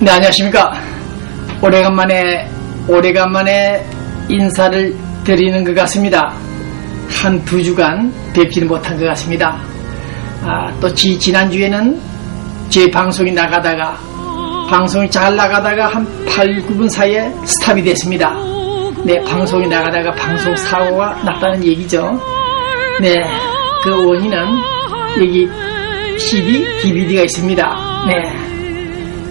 네, 안녕하십니까. 오래간만에 인사를 드리는 것 같습니다. 한 두 주간 뵙지는 못한 것 같습니다. 또 지난주에는 제 방송이 방송이 잘 나가다가 한 8, 9분 사이에 스탑이 됐습니다. 네, 방송이 나가다가 방송 사고가 났다는 얘기죠. 네, 그 원인은 여기 CD, DVD가 있습니다. 네,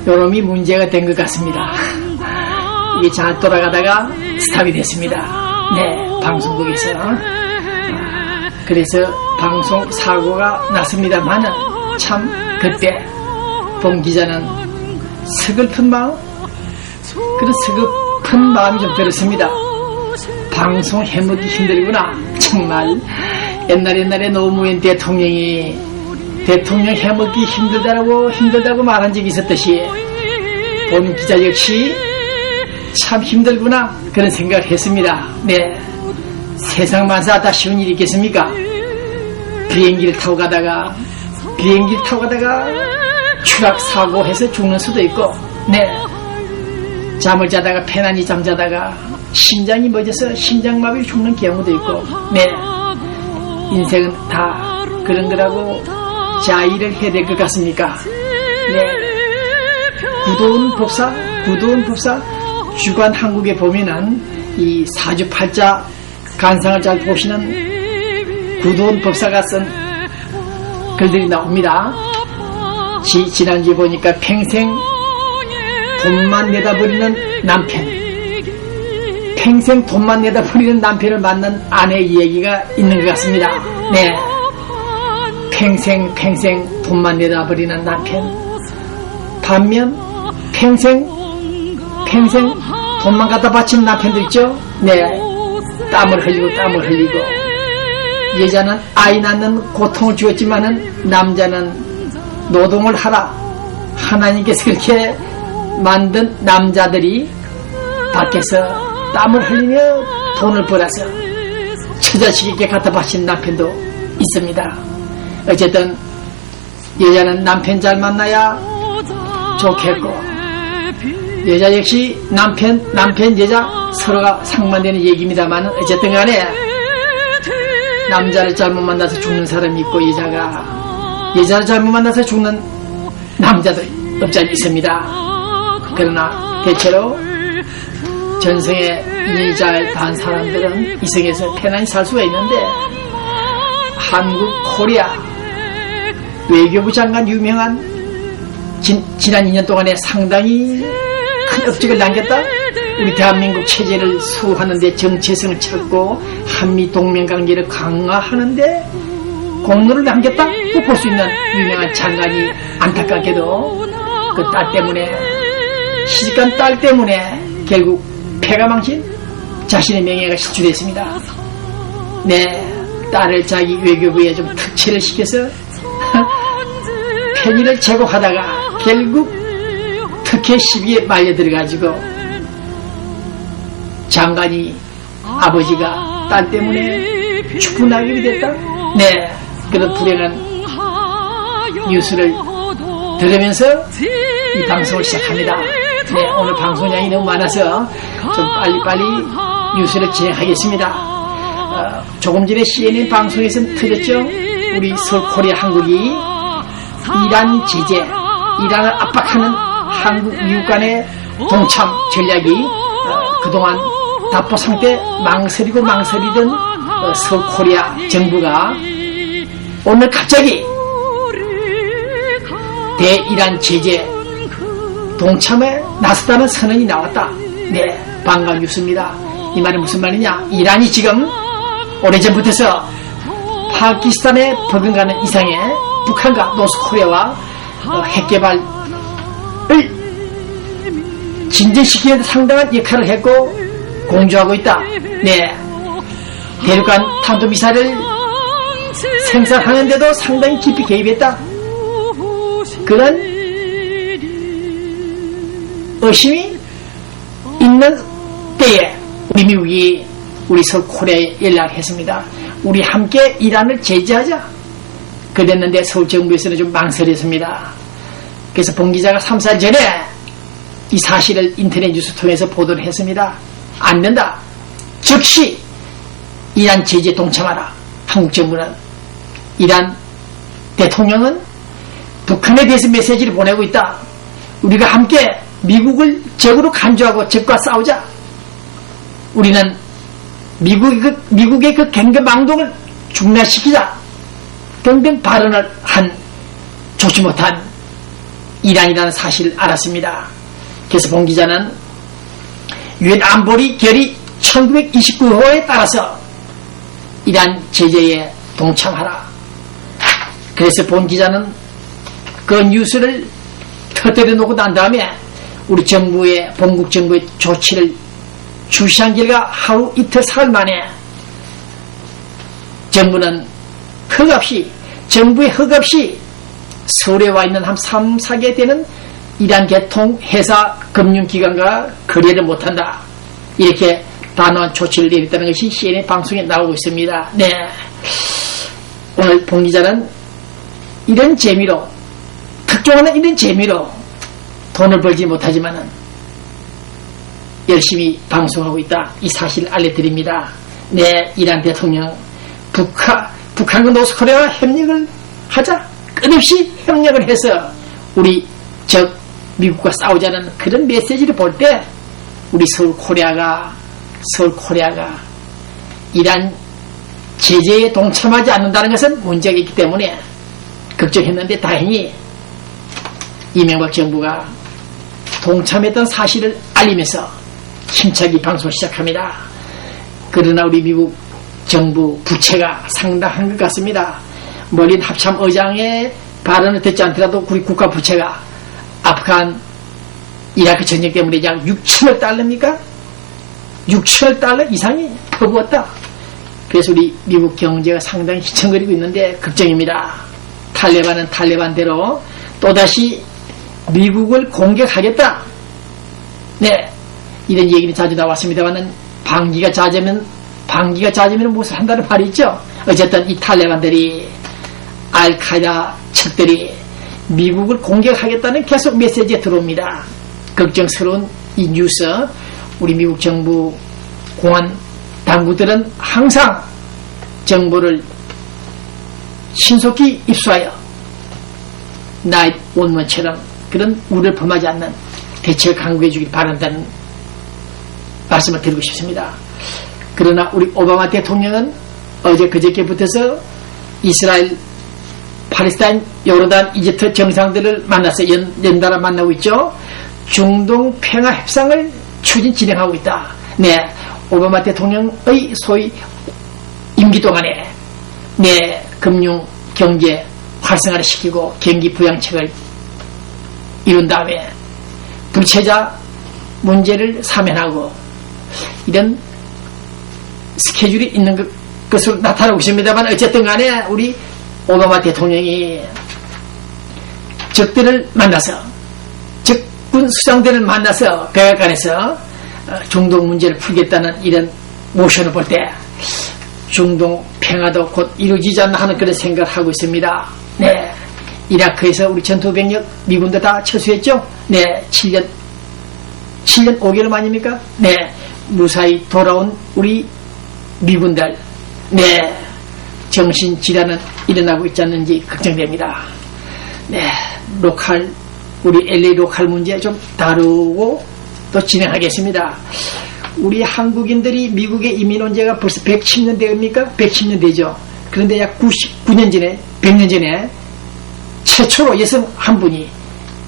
요놈이 문제가 된 것 같습니다. 이게 잘 돌아가다가 스탑이 됐습니다. 네, 방송국에서. 그래서 방송 사고가 났습니다만은 참 그때 봉 기자는 서글픈 마음이 좀 들었습니다. 방송 해먹기 힘들구나. 정말 옛날에 노무현 대통령이 대통령 해먹기 힘들다고 말한 적이 있었듯이 봉 기자 역시 참 힘들구나 그런 생각을 했습니다. 네, 세상만사 다 쉬운 일이 있겠습니까? 비행기를 타고 가다가 추락사고해서 죽는 수도 있고, 네, 잠을 자다가 편안히 잠자다가 심장이 멎어서 심장마비로 죽는 경우도 있고, 네, 인생은 다 그런 거라고 자의를 해야 될 것 같습니까? 네, 구도운 법사 주간 한국에 보면은 이 사주팔자 간상을 잘 보시는 구도운 법사가 쓴 글들이 나옵니다. 지난주에 보니까 평생 돈만 내다버리는 남편을 만난 아내의 얘기가 있는 것 같습니다. 네, 평생 돈만 내다버리는 남편, 반면 평생 돈만 갖다 바치는 남편도 있죠. 네, 땀을 흘리고 여자는 아이 낳는 고통을 주었지만은 남자는 노동을 하라. 하나님께서 그렇게 만든 남자들이 밖에서 땀을 흘리며 돈을 벌어서 처자식에게 갖다 바치는 남편도 있습니다. 어쨌든 여자는 남편 잘 만나야 좋겠고, 여자 역시 남편 여자 서로가 상반되는 얘기입니다만, 어쨌든 간에 남자를 잘못 만나서 죽는 사람이 있고 여자를 잘못 만나서 죽는 남자도 없지 않아 있습니다. 그러나 대체로 전생에 일 잘 반 사람들은 이생에서 편안히 살 수가 있는데, 한국 코리아 외교부 장관 유명한 지난 2년 동안에 상당히 큰 업적을 남겼다. 우리 대한민국 체제를 수호하는 데 정체성을 찾고 한미 동맹관계를 강화하는 데 공로를 남겼다 또 볼 수 있는 유명한 장관이 안타깝게도 그 딸 때문에, 시집간 딸 때문에 결국 패가 망신, 자신의 명예가 실추됐습니다. 네, 딸을 자기 외교부에 좀 특채를 시켜서 편의를 제공하다가 결국 특혜 시비에 말려들어가지고 장관이 아버지가 딸 때문에 추분낙엽이 됐다. 네, 그런 불행한 뉴스를 들으면서 이 방송을 시작합니다. 네, 오늘 방송량이 너무 많아서 좀 빨리빨리 뉴스를 진행하겠습니다. 조금 전에 CNN 방송에서 틀렸죠. 우리 서울코리아 한국이 이란 제재, 이란을 압박하는 한국 미국 간의 동참 전략이 그동안 답보 상태 망설이던 서울코리아 정부가 오늘 갑자기 대이란 제재 동참에 나섰다는 선언이 나왔다. 네, 반가운 뉴스입니다. 이 말은 무슨 말이냐? 이란이 지금 오래전부터서 파키스탄에 버금가는 이상의 북한과 노스코리아와 핵개발을 진전시키는 데 상당한 역할을 했고 공조하고 있다. 네, 대륙간 탄도미사일을 생산하는데도 상당히 깊이 개입했다. 그런 의심이 있는 때에 우리 미국이 우리 서울코리아에 연락했습니다. 우리 함께 이란을 제재하자. 그랬는데 서울 정부에서는 좀 망설였습니다. 그래서 봉 기자가 3, 4일 전에 이 사실을 인터넷 뉴스 통해서 보도를 했습니다. 안 된다. 즉시 이란 제재에 동참하라. 한국 정부는, 이란 대통령은 북한에 대해서 메시지를 보내고 있다. 우리가 함께 미국을 적으로 간주하고 적과 싸우자. 우리는 미국의 그 경계망동을 중단시키자 등등 발언을 한 좋지 못한 이란이라는 사실을 알았습니다. 그래서 본 기자는 유엔 안보리 결의 1929호에 따라서 이란 제재에 동참하라. 그래서 본 기자는 그 뉴스를 터뜨려 놓고 난 다음에 우리 정부의, 본국 정부의 조치를 주시한 결과 하루 이틀 사흘 만에 정부는 정부의 허가 없이 서울에 와 있는 한 3, 4개 되는 이란 계통 회사 금융기관과 거래를 못한다. 이렇게 단호한 조치를 내렸다는 것이 CNN 방송에 나오고 있습니다. 네. 오늘 본 기자는 이런 재미로, 특종하는 이런 재미로 돈을 벌지 못하지만은 열심히 방송하고 있다. 이 사실을 알려드립니다. 네, 이란 대통령, 북한과 노스코리아와 협력을 하자. 끝없이 협력을 해서 우리 미국과 싸우자는 그런 메시지를 볼 때 우리 서울 코리아가 이란 제재에 동참하지 않는다는 것은 문제가 있기 때문에 걱정했는데 다행히 이명박 정부가 동참했던 사실을 알리면서 힘차게 방송을 시작합니다. 그러나 우리 미국 정부 부채가 상당한 것 같습니다. 멀린 합참 의장의 발언을 듣지 않더라도 우리 국가 부채가 아프간 이라크 전쟁 때문에 약 6천억 달러입니까? 6천억 달러 이상이 퍼부었다. 그래서 우리 미국 경제가 상당히 휘청거리고 있는데 걱정입니다. 탈레반은 탈레반대로 또다시 미국을 공격하겠다. 네, 이런 얘기는 자주 나왔습니다만은 방기가 잦으면 무엇을 한다는 말이 있죠. 어쨌든 이 탈레반들이, 알카이다 척들이 미국을 공격하겠다는 계속 메시지가 들어옵니다. 걱정스러운 이 뉴스, 우리 미국 정부 공안 당국들은 항상 정보를 신속히 입수하여 나잇 원문처럼 그런 우려를 범하지 않는 대책을 강구해 주길 바란다는 말씀을 드리고 싶습니다. 그러나 우리 오바마 대통령은 어제 그저께부터서 이스라엘, 팔레스타인, 요르단, 이집트 정상들을 만나서 연달아 만나고 있죠. 중동 평화 협상을 진행하고 있다. 네, 오바마 대통령의 소위 임기 동안에 금융 경제 활성화를 시키고 경기 부양책을 이룬 다음에 불체자 문제를 사면하고 이런 스케줄이 있는 것으로 나타나고 있습니다만, 어쨌든 간에 우리 오바마 대통령이 적들을 만나서, 적군 수장들을 만나서 백악관에서 중동 문제를 풀겠다는 이런 모션을 볼 때 중동 평화도 곧 이루어지지 않나 하는 그런 생각을 하고 있습니다. 네, 이라크에서 우리 전투병력 미군도 다 철수했죠. 네, 7년 5개월 만입니까? 네, 무사히 돌아온 우리 미군들, 네, 정신질환은 일어나고 있지 않는지 걱정됩니다. 네, 우리 LA 로컬 문제 좀 다루고 또 진행하겠습니다. 우리 한국인들이 미국에 이민 온 지가 벌써 110년 됩니까? 110년 되죠. 그런데 약 99년 전에, 100년 전에 최초로 여성 한 분이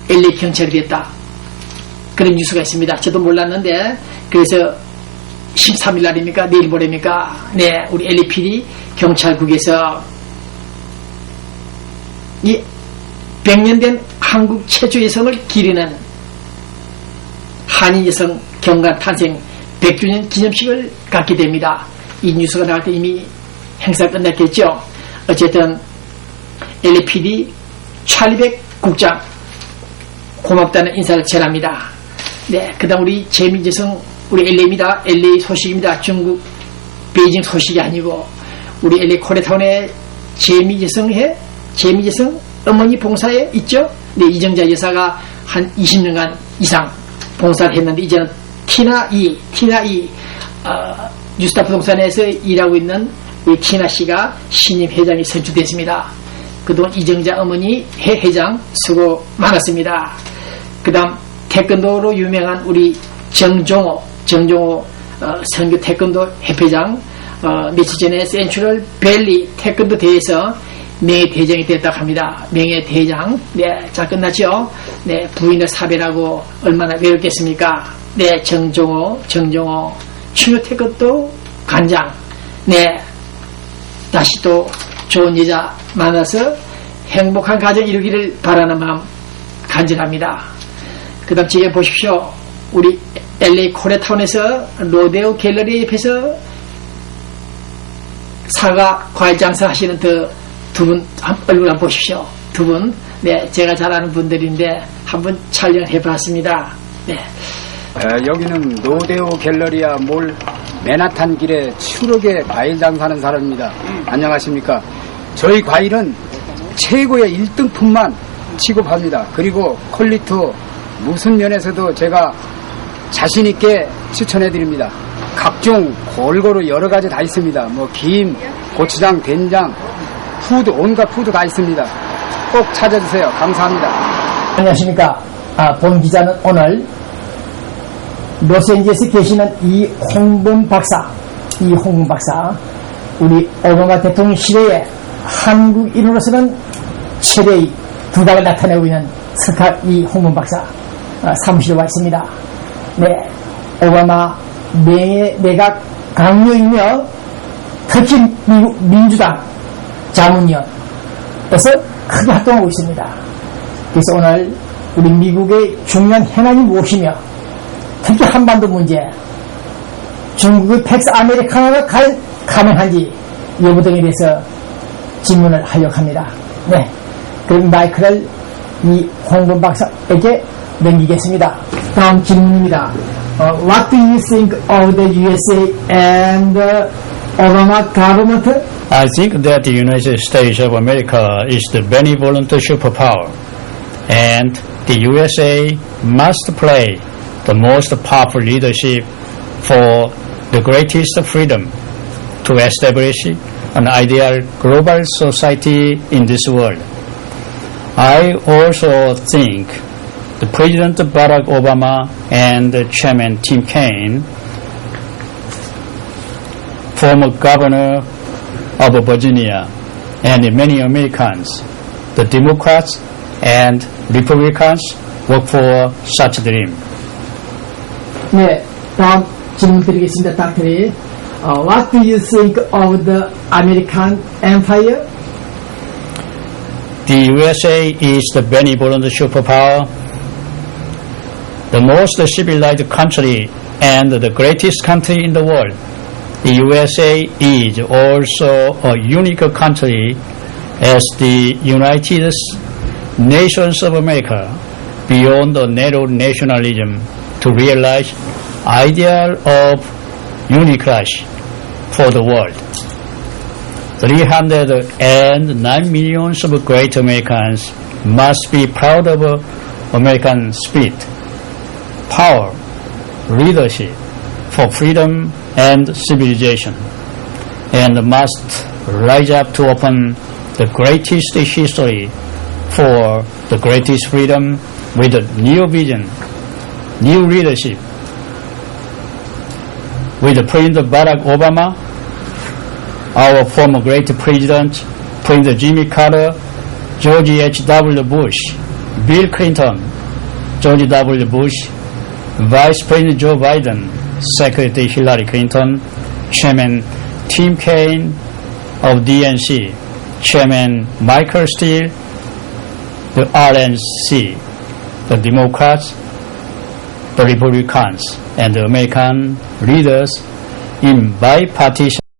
LA 경찰이 됐다. 그런 뉴스가 있습니다. 저도 몰랐는데, 그래서 13일 날입니까? 내일 모레입니까? 네, 우리 LAPD 경찰국에서 이 100년 된 한국 최초 여성을 기리는 한인 여성 경관 탄생 100주년 기념식을 갖게 됩니다. 이 뉴스가 나갈 때 이미 행사가 끝났겠죠. 어쨌든 LAPD 찰리백 국장 고맙다는 인사를 전합니다. 네, 그 다음 우리 재민여성, 우리 LA입니다. LA 소식입니다. 중국 베이징 소식이 아니고 우리 LA 코리아타운에 재민여성 어머니 봉사에 있죠. 네, 이정자 여사가 한 20년간 이상 봉사를 했는데 이제는 티나 뉴스타 부동산에서 일하고 있는 우리 티나 씨가 신임 회장이 선출됐습니다. 그동안 이정자 어머니 회장 수고 많았습니다. 그 다음 태권도로 유명한 우리 정종호 선교 태권도 협회장 며칠 전에 센트럴 밸리 태권도 대회에서 명예대장이 됐다고 합니다. 명예대장. 네, 잘 끝났죠? 네, 부인을 사별하고 얼마나 외롭겠습니까? 네, 정종호 추녀 태권도 관장. 네, 다시 또 좋은 여자 만나서 행복한 가정 이루기를 바라는 마음 간절합니다. 그 다음 지금 보십시오. 우리 LA 코레타운에서 로데오 갤러리 옆에서 사과 과일 장사 하시는 두 분 얼굴 한번 보십시오. 두 분, 네, 제가 잘 아는 분들인데 한번 촬영을 해봤습니다. 네. 여기는 로데오 갤러리아 몰 맨하탄 길에 추르게 과일 장사하는 사람입니다. 안녕하십니까? 저희 과일은 최고의 1등품만 취급합니다. 그리고 퀄리티 무슨 면에서도 제가 자신있게 추천해드립니다. 각종 골고루 여러가지 다 있습니다. 뭐 김, 고추장, 된장, 푸드, 온갖 푸드 다 있습니다. 꼭 찾아주세요. 감사합니다. 안녕하십니까? 본 기자는 오늘 로스앤젤레스에 계시는 이홍범 박사, 우리 오바마 대통령 시대에 한국인으로서는 최대의 두각을 나타내고 있는 스카 이홍범 박사 사무실에 와 있습니다. 네, 오바마 내각 강요이며 특히 미국 민주당 자문위원에서 크게 활동하고 있습니다. 그래서 오늘 우리 미국의 중요한 현안이 무엇이며 특히 한반도 문제, 중국의 팩스 아메리카노가 가능한지 여부 등에 대해서 질문을 하려고 합니다. 네, 그럼 마이크를 이홍범 박사에게 넘기겠습니다. 다음 질문입니다. What do you think of the USA and the Obama government? I think that the United States of America is the benevolent superpower, and the USA must play the most powerful leadership for the greatest freedom to establish an ideal global society in this world. I also think the President Barack Obama and Chairman Tim Kaine, former governor of Virginia, and many Americans, the Democrats and Republicans, work for such a dream. 네, 다음 질문 드리겠습니다. 닥터리. What do you think of the American Empire? The USA is the benevolent superpower, the most civilized country and the greatest country in the world. The USA is also a unique country as the United Nations of America, beyond the narrow nationalism, to realize ideal of uniqueness for the world. 309 million of great Americans must be proud of American spirit, power, leadership for freedom and civilization, and must rise up to open the greatest history for the greatest freedom with a new vision, new leadership. With President Barack Obama, our former great president, President Jimmy Carter, George H.W. Bush, Bill Clinton, George W. Bush, Vice President Joe Biden, Secretary Hillary Clinton, Chairman Tim Kaine of DNC, Chairman Michael Steele, the RNC, the Democrats, the Republicans, and the American leaders in bipartisan